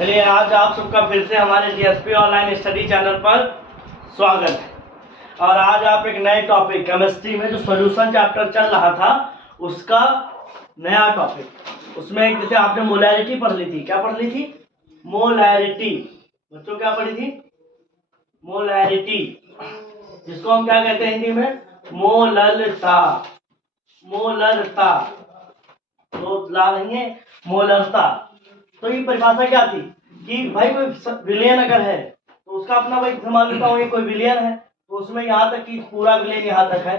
चलिए आज आप सबका फिर से हमारे जीएसपी ऑनलाइन स्टडी चैनल पर स्वागत है। और आज आप एक नए टॉपिक केमिस्ट्री में जो सॉल्यूशन चैप्टर चल रहा था उसका नया टॉपिक, उसमें एक जैसे आपने मोलैरिटी पढ़ ली थी। क्या पढ़ ली थी? मोलैरिटी। बच्चों क्या पढ़ी थी? मोलैरिटी, जिसको हम क्या कहते हैं हिंदी में? मोलरता। मोलरता तो ला नहीं है, मोलरता। तो ये परिभाषा क्या थी कि भाई कोई विलयन अगर है तो उसका अपना, भाई मान लेता हूँ कोई विलयन है तो उसमें यहाँ तक कि पूरा विलयन यहाँ तक है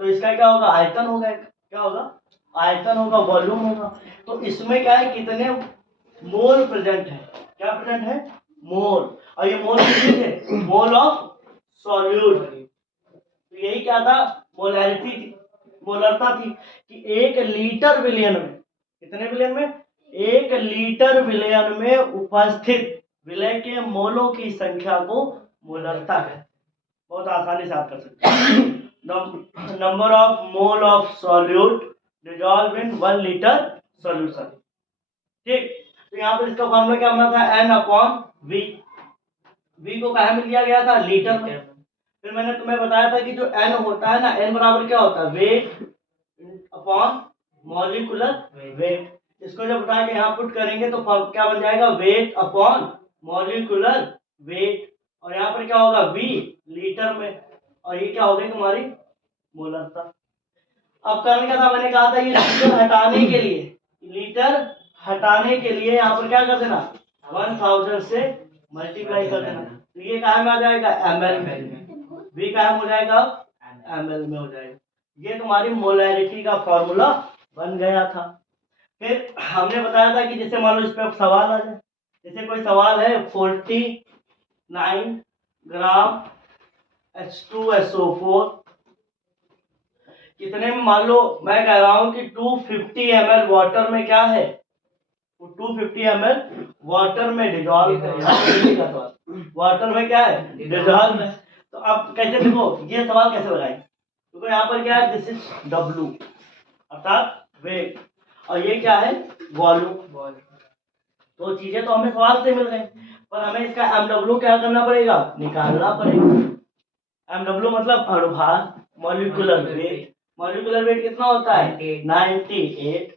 तो इसका क्या होगा? आयतन होगा। क्या होगा? आयतन होगा, वॉल्यूम होगा। तो इसमें क्या है, कितने मोल प्रेजेंट है? क्या प्रेजेंट है? मोल। और ये मोल कितने थे? Mole of solute. तो यही क्या था? मोलैरिटी थी, मोलरता थी कि 1 लीटर विलयन में, कितने विलयन में? 1 लीटर विलयन में उपस्थित विलय के मोलों की संख्या को मोलरता है। बहुत आसानी से आप कर सकते हैं। Number of mole of solute dissolve in 1 litre solution. ठीक, तो यहाँ पर इसका फॉर्मूला क्या बना था? N/V। V को कहाँ में लिया गया था? लीटर में। फिर मैंने तुम्हें बताया था कि जो N होता है ना, N बराबर क्या होता है? Weight upon molecular weight. इसको जब उठा के यहाँ पुट करेंगे तो क्या बन जाएगा? Weight upon molecular weight. और यहाँ पर क्या होगा? V लीटर में, और ये क्या हो गई तुम्हारी? मोलरता। अब करने क्या था? मैंने कहा था ये लीटर हटाने के लिए, लीटर हटाने के लिए यहाँ पर क्या कर देना? 1000 से मल्टीप्लाई कर देना। तो ये कहाँ में आ जाएगा? ml में। V कहाँ हो जाएगा? ml में हो जाएगा। ये तुम्हारी मोलैरिटी का फॉर्मूला बन गया था। फिर हमने बताया था कि जैसे मान लो इस पे सवाल आ जाए, जैसे कोई सवाल है 49 ग्राम H2SO4 कितने में, मान लो मैं कह रहा हूं कि 250 ml वाटर में क्या है? 250 ml वाटर में डिजॉल्व है। वाटर में क्या है? डिजॉल्व है। तो अब कैसे देखो ये सवाल कैसे लगाएंगे? देखो यहाँ पर क्या है? दिस इज W अर्थात वेट, और ये क्या है? वॉल्यूम। तो चीजें तो हमें सवाल से मिल गई, पर हमें इसका MW क्या करना पड़ेगा? निकालना पड़ेगा। MW मतलब अनुभार, मॉलिक्यूलर वेट। मॉलिक्यूलर वेट कितना होता है? 98।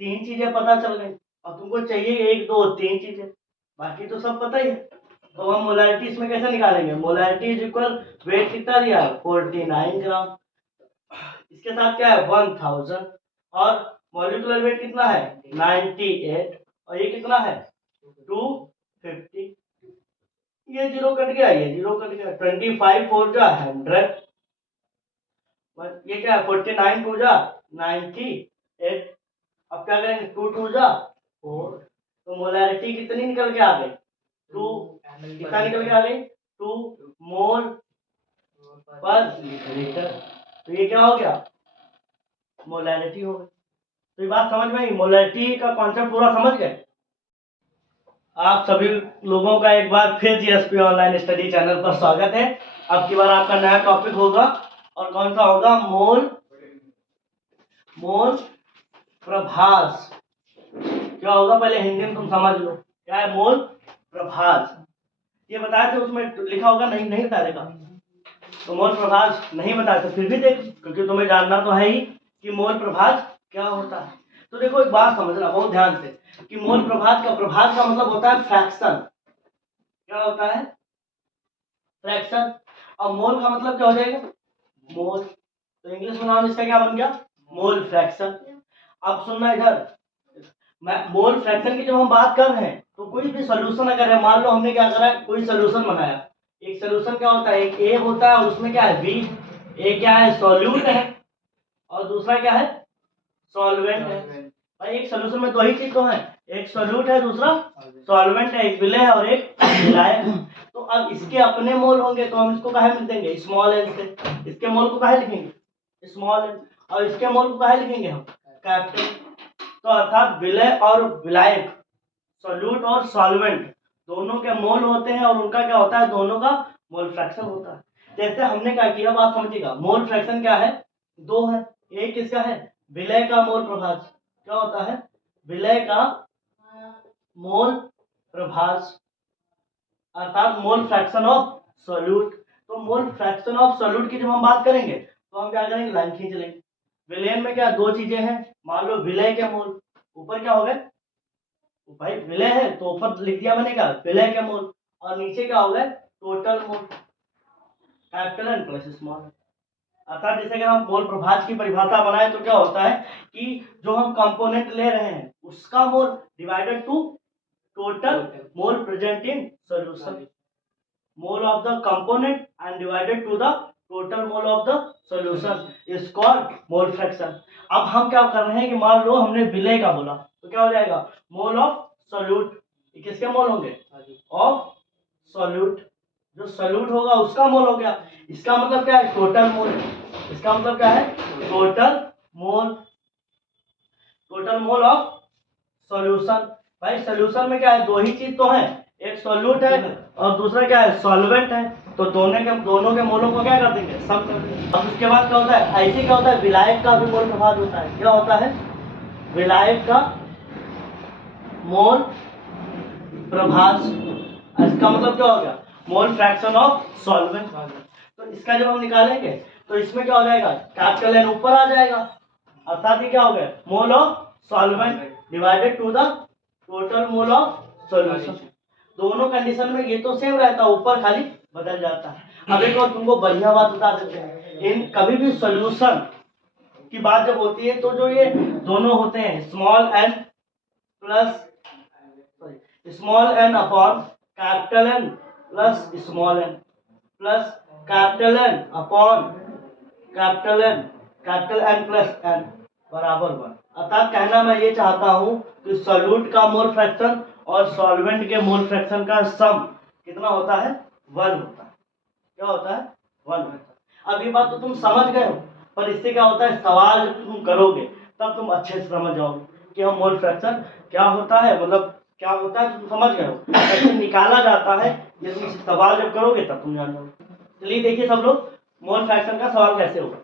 3 चीजें पता चल गई, और तुमको चाहिए 1 2 3 चीजें, बाकी तो सब पता ही है। तो हम मोलैरिटी इसमें कैसे निकालेंगे? मोलैरिटी इज इक्वल, वेट कितना दिया है? 49 ग्राम, इसके साथ क्या है? 1000, और मॉलिक्यूलर वेट कितना है? 98, और ये कितना है? 250। ये जीरो कट गया, ये जीरो कट गया। 25 4 जा 100, ये क्या है? 49 2 जा 98। अब क्या करेंगे? 2 2 जा 4। तो मोलैरिटी कितनी निकल के आ गई? 2। कितना निकल के आ गई? 2 मोल पर लीटर। तो ये क्या हो गया? मोलैरिटी हो गई। तो ये बात समझ में आई? मोलैरिटी का कॉन्सेप्ट पूरा समझ गए आप सभी लोगों का? एक बार फिर जीएसपी ऑनलाइन स्टडी चैनल पर स्वागत है। अब की बार आपका नया टॉपिक होगा, और कौन सा होगा? मोल प्रभास। क्या होगा पहले हिंदी में तुम समझ लो, क्या है मोल प्रभास। ये बताया थे उसमें लिखा होगा? नहीं, नहीं बताया था। तो मोल प्रभास नहीं बताया था, फिर भी देख, क्योंकि तुम्हें जानना तो है ही कि मोल प्रभास क्या होता है। तो देखो एक बात समझना बहुत ध्यान से कि मोल प्रभास का मतलब होता है फ्रैक्शन। क्या होता है? फ्रैक्शन। और मोल का मतलब क्या हो जाएगा? मोल। तो इंग्लिश में नाम इसका क्या बन गया? मोल फ्रैक्शन। अब सुनना इधर, मैं मोल फ्रैक्शन की जब हम बात कर रहे हैं तो कोई भी सॉल्यूशन अगर है, मान लो हमने क्या करा, कोई सॉल्यूशन बनाया। एक सॉल्यूशन क्या होता है? एक ए होता है और उसमें क्या है? बी। ए क्या है? सॉल्यूट है, और दूसरा क्या है? सॉल्वेंट है। भाई एक सॉल्यूशन में दो ही चीज तो है, एक सॉल्यूट है, दूसरा सॉल्वेंट है, एक विलय है और एक विलायक है। तो अब इसके अपने मोल होंगे तो हम इसको काहे लिख देंगे? स्मॉल एल से। इसके मोल को काहे लिखेंगे? Small L. और इसके मोल को काहे लिखेंगे हम? कैपिटल। तो अर्थात विलय और विलायक, सॉल्यूट और सॉल्वेंट, दोनों के मोल होते हैं, और उनका क्या होता है? दोनों का मोल फ्रैक्शन होता है। जैसे हमने क्या किया, बात समझिएगा। मोल फ्रैक्शन क्या है? 2 है। एक किसका है? विलय का मोल प्रभाज। क्या होता है? विलय का मोल प्रभाज अर्थात मोल फ्रैक्शन ऑफ सॉल्यूट। तो मोल फ्रैक्शन ऑफ सॉल्यूट की जब हम बात करेंगे तो हम क्या करेंगे, लाइन खींच लेंगे। विलयन में क्या दो चीजें हैं, मान लो विलय के मोल, ऊपर क्या हो गए भाई विलय है तो ऊपर लिख दिया मैंने क्या विलय के मोल, और नीचे क्या हो गए total mole, capital N plus small. अर्थात जैसे अगर हम मोल प्रभाज की परिभाषा बनाए तो क्या होता है कि जो हम कंपोनेंट ले रहे हैं उसका mole divided to total mole present in solution, mole of the component and divided to the total mole of the solution is called mole fraction. अब हम क्या कर रहे हैं कि मान लो हमने विलय का बोला तो क्या हो जाएगा मोल ऑफ सॉल्यूट, किसके मोल होंगे ऑफ सॉल्यूट, जो सॉल्यूट होगा उसका मोल हो गया। इसका मतलब क्या है टोटल मोल, इसका मतलब क्या है total mole, total mole of solution. भाई सॉल्यूशन में क्या है दो ही चीज तो है, एक सॉल्यूट है और दूसरा क्या है सॉल्वेंट है, तो दोनों के मोलों को क्या कर देंगे सम कर देंगे। अब उसके बाद क्या होता है ऐसे क्या होता है विलायक का भी मोल प्रभाव होता है, क्या होता है विलायक का मोल प्रभाज, इसका मतलब क्या हो गया मोल फ्रैक्शन ऑफ सॉल्वेंट। तो इसका जब हम निकालेंगे तो इसमें क्या हो जाएगा कैपिटल एन ऊपर आ जाएगा, अर्थात ये क्या हो गया mole of solvent divided to the total mole of solution. दोनों कंडीशन में ये तो सेम रहता है, ऊपर खाली बदल जाता है। अब एक और तुमको बढ़िया बात बता देते हैं, इन कभी भी सॉल्यूशन की बात जब होती है तो जो ये दोनों होते हैं small N plus small N upon capital N plus small N plus capital N upon capital N plus N बराबर 1। अर्थात कहना मैं ये चाहता हूँ कि सॉल्यूट का मोल फ्रैक्शन और सॉल्वेंट के मोल फ्रैक्शन का सम कितना होता है 1 होता है, क्या होता है 1 होता है। अब ये बात तो तुम समझ गए हो, पर इससे क्या होता है सवाल जब तुम करोगे तब तुम अच्छे से समझ जाओगे कि हम मोल फ्रैक्शन क्या होता है, मतलब क्या होता है तुम समझ गए हो कैसे निकाला जाता है, ये तुम सवाल जब करोगे तब तुम जान जाओगे। चलिए देखिए सब लोग मोल फ्रैक्शन का सवाल कैसे होगा,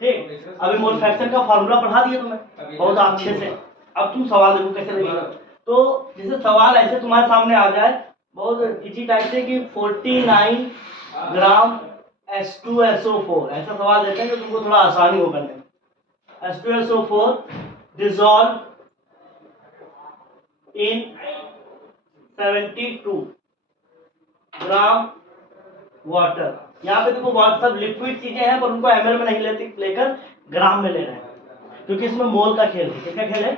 ठीक। अभी मोल फ्रैक्शन का फॉर्मूला पढ़ा दिया तुम्हें बहुत अच्छे से, अब तुम सवाल देखो कैसे लगेगा। तो जैसे सवाल ऐसे तुम्हारे सामने आ जाए बहुत इजी टाइप से कि 49 ग्राम H2SO4, ऐसा सवाल देते हैं जो तुमको थोड़ा आसानी हो करने में। H2SO4 dissolve in 72 gram water. यहाँ पे देखो सब लिक्विड चीजें हैं पर उनको ml में नहीं लेकर ग्राम में ले रहे हैं क्योंकि इसमें मोल का खेल है। किसका खेल है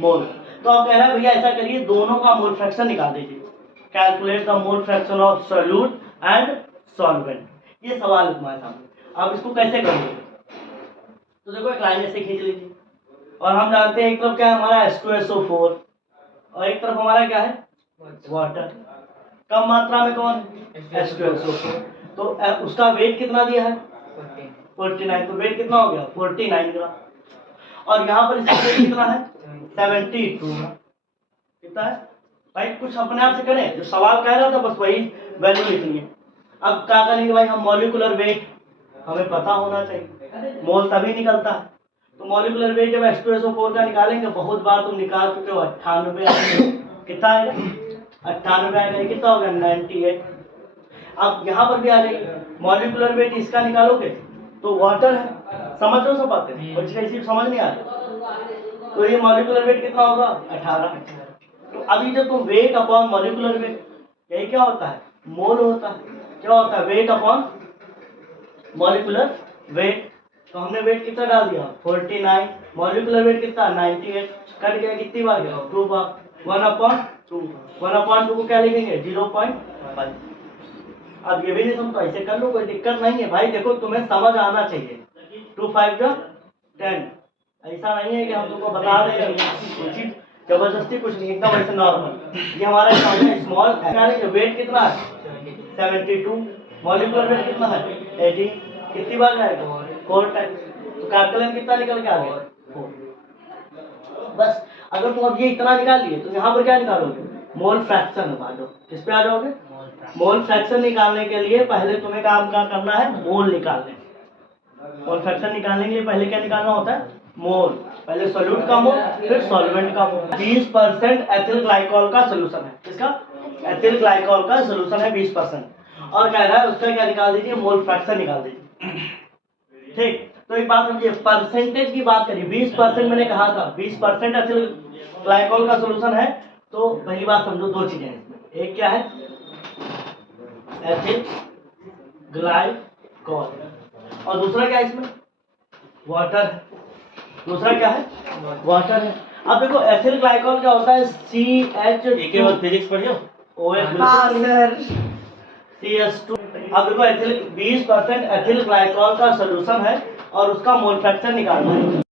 मोल। तो आप कह रहे हैं भैया ऐसा करिए दोनों का मोल फ्रैक्शन निकाल दीजिए, calculate the mole fraction of solute and solvent, ये सवाल है तुम्हारे सामने। आप इसको कैसे करोगे तो देखो एक लाइन ऐसे खींच लीजिए और हम जानते हैं एक तरफ क्या है हमारा H2SO4 और एक तरफ हमारा क्या है वाटर, कम मात्रा में कौन H2SO4, तो उसका वेट कितना दिया है 49, तो वेट कितना हो गया 49 ग्राम, और यहाँ पर इसका वेट कितना है 72 ग्राम, कितना है भाई कुछ अपने आप से करें, जो सवाल कह रहा था बस वही वैल्यू लिखनी है। अब क्या करेंगे भाई हम मॉलिक्यूलर वेट हमें पता होना चाहिए, मोल तभी निकलता है। तो मॉलिक्यूलर वेट जब H2SO4 का निकालेंगे बहुत बार तुम निकाल चुके हो 98 आएगा, कितना आएगा 98 आएगा, कितना होगा 98। अब यहाँ पर भी आ जाइए मॉलिक्यूलर वेट इसका निकालोगे तो वाटर है, समझ लो सब बातें कुछ ऐसी समझ नहीं आ रही, तो ये मॉलिक्यूलर वेट कितना होगा 18। तो अभी जब तुम वेट अपॉन मॉलिक्यूलर वेट यही क्या होता है मोल होता है, क्या होता है वेट अपॉन मॉलिक्यूलर वेट। तो हमने वेट कितना डाल दिया 49, मॉलिक्यूलर वेट कितना 98, कट गया कितनी बार गया 2 बार, 1/2, 1/2 को क्या लिखेंगे 0.5। अब ये भी नहीं समझो ऐसे कर लो कोई दिक्कत नहीं है भाई, देखो तुम्हें समझ आना चाहिए 2 5 का 10, ऐसा नहीं है कि हम तुमको बता रहे हैं जबरदस्ती कुछ नहीं, एकदम ऐसे नॉर्मल। ये हमारा स्मॉल वेट कितना है 72, मॉलिक्यूलर वेट कितना है 80, कितनी बार जाएगा 4 टाइम, तो कैपिटल एन कितना निकल के आ गया 4। बस अगर तुम अब ये इतना निकाल लिए तो यहाँ पर क्या निकालोगे मोल फ्रैक्शन आ जाओ, किस पे आ जाओगे मोल फ्रैक्शन निकालने के लिए पहले तुम्हें काम क्या करना है मोल निकालने, मोल फ्रैक्शन निकालने के लिए पहले क्या निकालना होता है मोल, पहले सॉल्यूट का मोल फिर सॉल्वेंट का मोल। 20% एथिल ग्लाइकॉल का सोल्यूशन है, इसका एथिल ग्लाइकॉल का सोल्यूशन है 20%, और कह रहा है उसका क्या निकाल दीजिए, मोल फ्रैक्शन निकाल दीजिए। ठीक, तो एक बात समझिए, परसेंटेज की बात करिए, 20% मैंने कहा था, 20% एथिल ग्लाइकॉल का सोल्यूशन है। तो पहली बात समझो, दो चीजें हैं इसमें, एक क्या है एथिल ग्लाइकॉल, और दूसरा क्या है इसमें, वाटर है। दूसरा क्या है, वाटर है। अब देखो एथिल ग्लाइकॉल क्या होता है, CH2 फिजिक्स पढ़ियो। CS2। अब देखो एथिल 20% एथिल ग्लाइकॉल का सोल्यूशन है और उसका मोल फ्रैक्शन निकालना है।